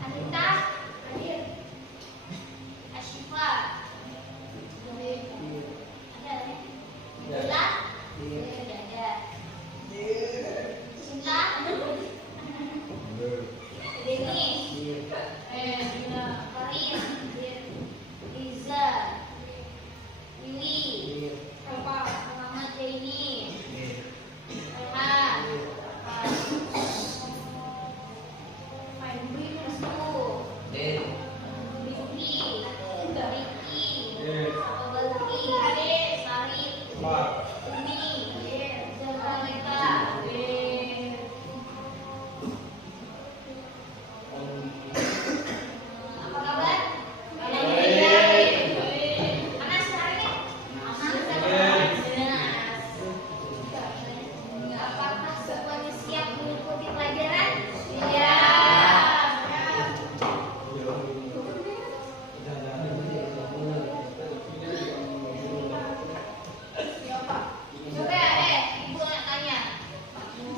Anita, hadir. Asyifa, ada ya? Bella, tidak ada. Cinta, Denis, Karim, Riza, Willy, Muhammad Zaini, Rehan, Ricky, Balki, Sarif, Umi, Zalika, apa kabar? Panas hari ini? Panas. Apakah semuanya siap mengikuti pelajaran? Iya. Coba Ibu nak tanya.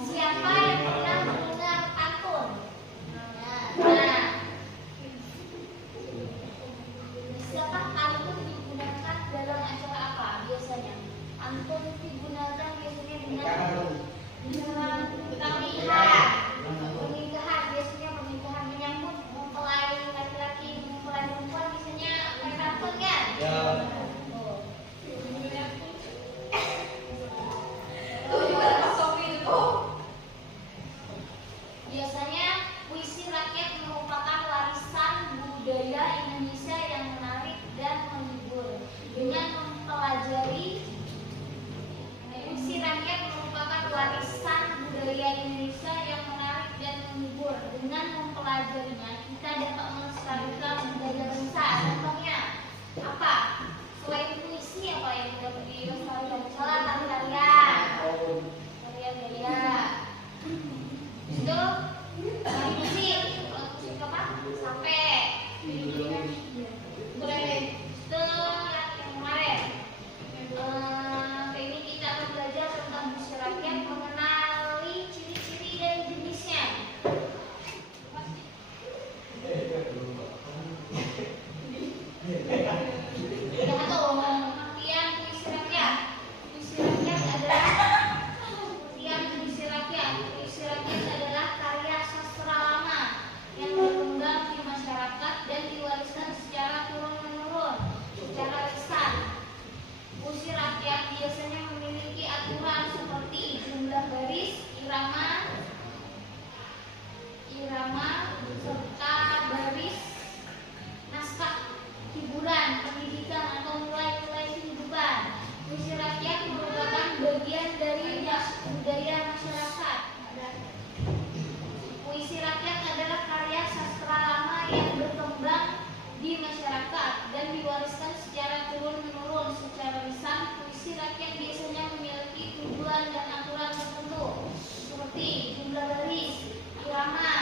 Siapa yang pernah mendengar pantun? Nah, siapa pantun digunakan dalam acara apa biasanya? Pantun digunakan biasanya dengan pernikahan. Pernikahan biasanya pernikahan menyambut mempelai laki-laki, mempelai perempuan biasanya pakai pantun kan? Biasanya puisi rakyat merupakan warisan budaya Indonesia yang menarik dan menghibur. Dengan mempelajari puisi rakyat merupakan warisan budaya Indonesia yang menarik dan menghibur. Dengan mempelajarinya kita dapat melestarikan budaya bangsa. Contohnya apa? Selain puisi apa yang dapat dilestarikan? Misalnya tari-tarian, tarian-tarian. Itu tari musik, kalau musik apa? Sampai. Boleh. Itu yang kemarin. Ini kita akan belajar tentang puisi rakyat, mengenali ciri-ciri dan jenisnya. Udah tahu pengertian puisi rakyat? Puisi rakyat adalah Puisi rakyat adalah karya sastra lama yang berkembang di masyarakat dan diwariskan secara turun-menurun, secara lisan. Puisi rakyat biasanya memiliki aturan seperti jumlah baris, irama, serta baris, naskah, hiburan, pendidikan atau nilai-nilai kehidupan. Puisi rakyat merupakan bagian dari budaya masyarakat. Puisi rakyat adalah karya sastra lama yang berkembang di masyarakat dan diwariskan secara turun-menurun, secara lisan. Puisi rakyat biasanya memiliki tujuan dan aturan tertentu, seperti jumlah baris, irama,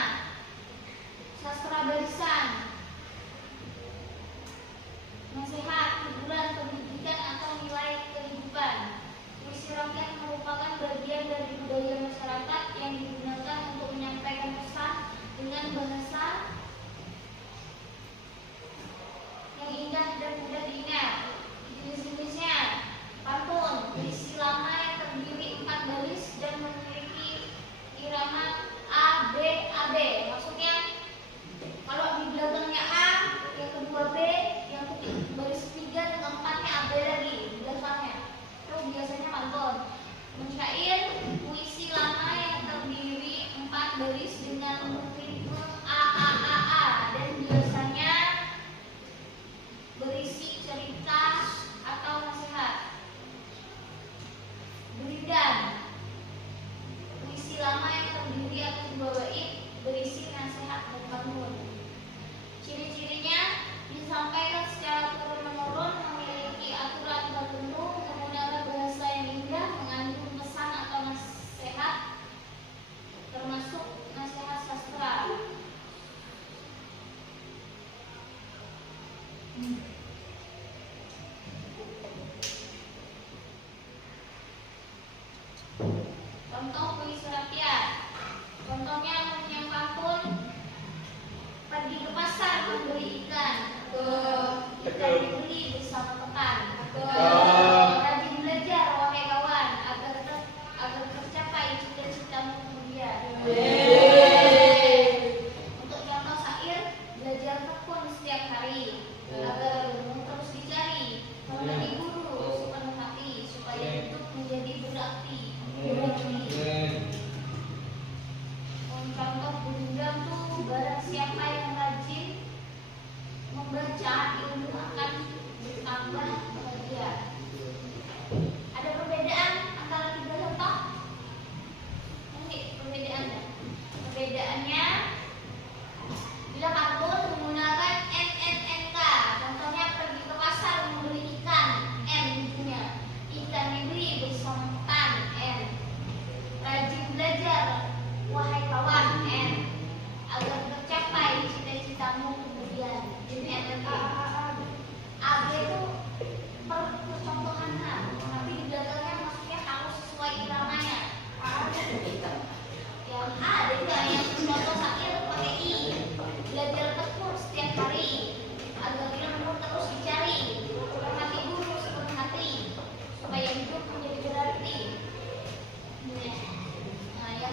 sastra barisan, nasihat, hiburan, pendidikan atau nilai kehidupan. Puisi rakyat merupakan bagian dari budaya masyarakat yang digunakan untuk menyampaikan pesan dengan bahasa yang indah dan mudah diingat. Jenis-jenisnya: pantun, puisi lama yang terdiri 4 baris dan memiliki irama A, B, AB. Maksudnya kalau di belakangnya A, yang kedua B, yang baris ketiga dan keempatnya AB lagi di belakangnya. Itu biasanya pantun. Mensyair, puisi lama yang terdiri 4 baris dengan ritme A dan biasanya berisi cerita atau nasihat. Beridan, puisi lama yang terdiri atas 2 bait berisi nasihat dan bangun. Ciri-cirinya disampaikan secara turun-menurun, memiliki aturan tertentu, menggunakan bahasa yang indah, mengandung pesan atau nasihat, termasuk nasihat sastra. Contoh puisi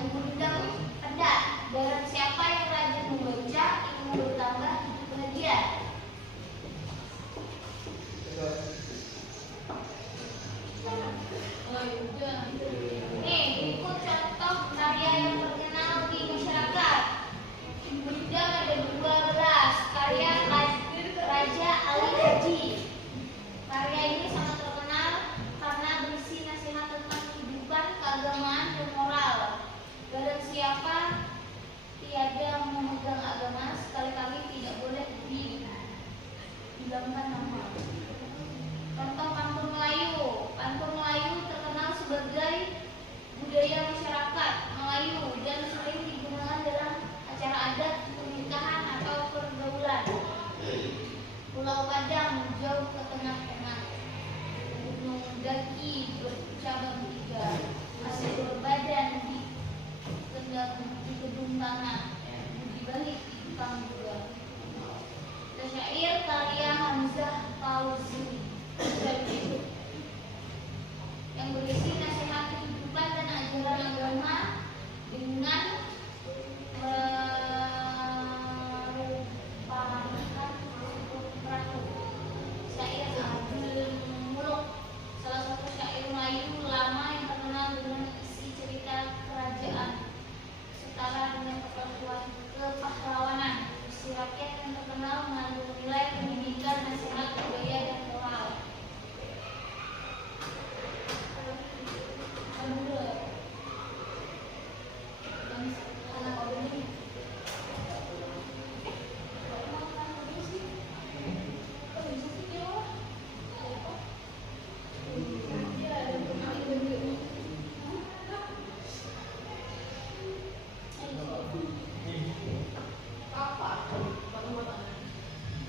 Gundam Pedak. Barang siapa yang rajin membaca, ilmu bertambah, hidup bahagia. Nih, berikut contoh karya yang terkenal di masyarakat. Gundam ada 12, karya Raja Ali Haji. Karya ini sangat terkenal karena berisi nasihat tentang kehidupan, keagamaan, dan moral. Barang siapa tiada memegang agama, sekali-kali tidak boleh dihilangkan nama. Contoh pantun Melayu. Pantun Melayu terkenal sebagai budaya masyarakat Melayu dan sering digunakan dalam acara adat, pernikahan, atau pergaulan. Pulau Padang jauh ke tengah-tengah, gunung daki bercabang 3, masih berbadan di gedung tanah, budi balik di Jepang juga. Syair karya Hamzah Fauzi yang berisi nasihat kehidupan dan ajaran agama dengan merupakan perahu. Syair Abdul Muluk, salah satu syair Melayu lama yang terkenal dengan isi cerita kerajaan setara dengan kepahlawanan. Puisi rakyat yang terkenal mengandung nilai pendidikan, nasihat, budaya, dan moral.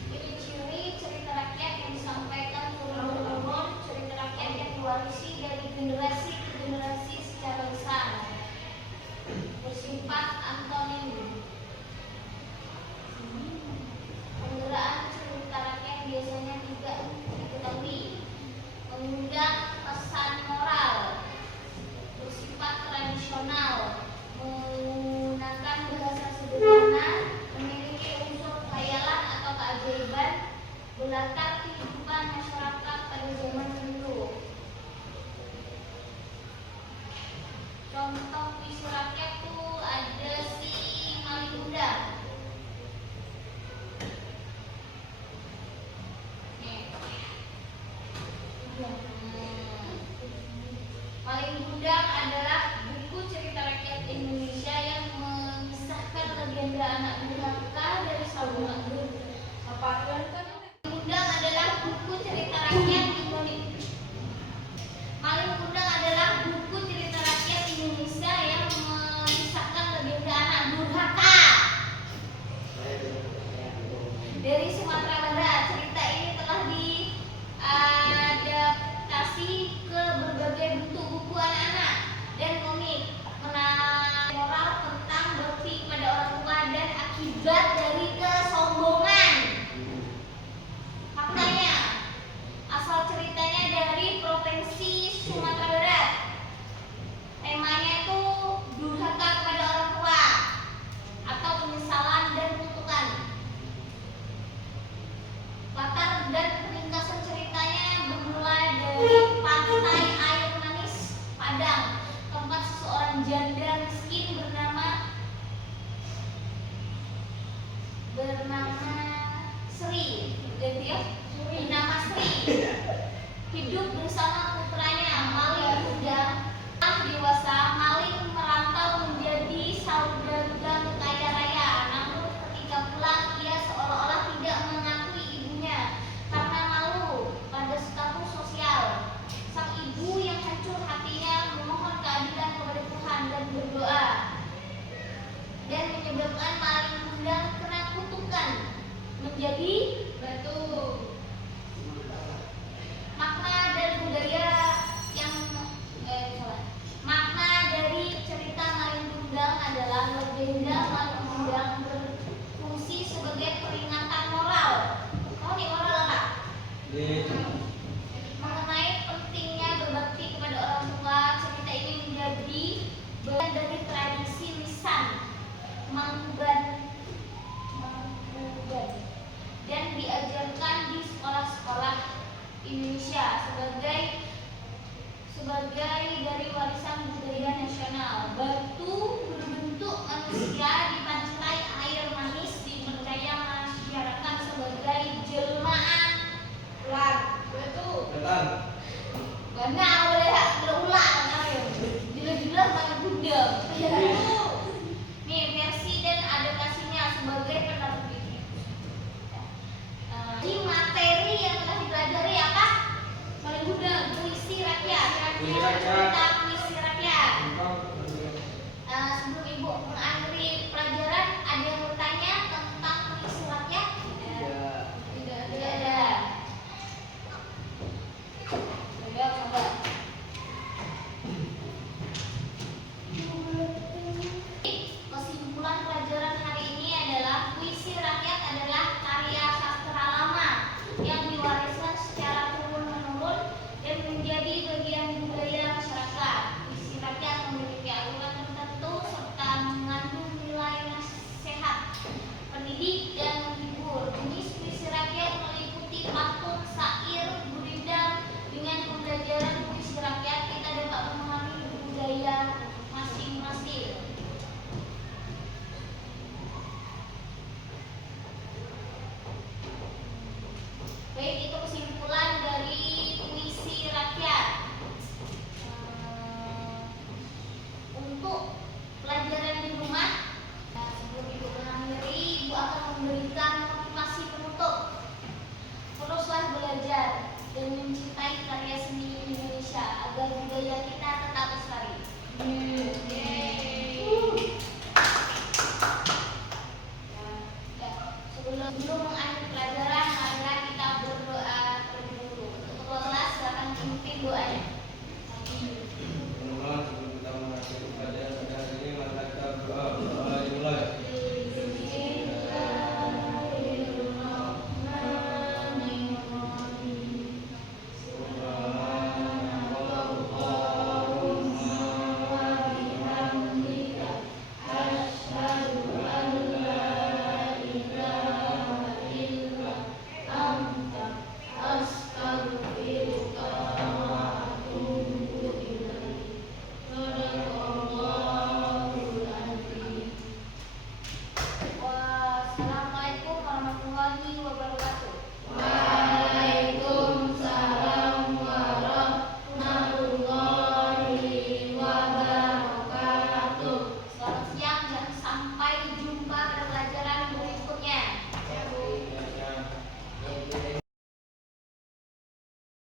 Ciri-ciri cerita rakyat yang disampaikan turun-temurun, cerita rakyat yang diwarisi dari generasi ke generasi secara besar. Bersifat antonim. Penggunaan cerita rakyat biasanya tidak diketahui. Mengundang pesan moral. Bersifat tradisional. Menggunakan bahasa sederhana. Memiliki unsur khayalan atau keajaiban. Berlatar kehidupan masyarakat pada zaman dulu. Contoh puisi rakyat tuh ada si Malin Kundang. Malin Kundang adalah buku cerita rakyat Indonesia yang mengisahkan legenda anak durhaka dari Sabang Dur. Malin Kundang adalah buku cerita rakyat Indonesia. Malin Kundang adalah buku cerita rakyat Indonesia yang mengisahkan legenda anak durhaka dari Sumatera Barat. Cerita ini telah diadaptasi ke berbagai bentuk buku anak-anak dan komik, mengenai moral tentang bakti kepada orang tua dan akibat dari kesombongan. Maknanya, asal ceritanya dari Provinsi Sumatera Barat. Temanya itu durhaka kepada orang tua atau penyesalan dan kutukan. Latar dan ringkasan ceritanya bermula dari pantai air manis Padang, tempat seseorang janda miskin bernama Sri, jadi ya, bernama Sri, hidup bersama putranya Malin Kundang. Dewasa, Malin merantau menjadi saudagar kaya raya. Namun ketika pulang, ia seolah-olah tidak mengakui ibunya karena malu pada status sosial. Sang ibu yang hancur hatinya memohon keadilan kepada Tuhan dan berdoa, dan menyebabkan Malin Kundang kena kutukan menjadi batu. Makna dan budaya yang makna dari cerita Malin Kundang adalah legenda Malin Kundang berfungsi sebagai peringatan moral. Oh, ini moral apa?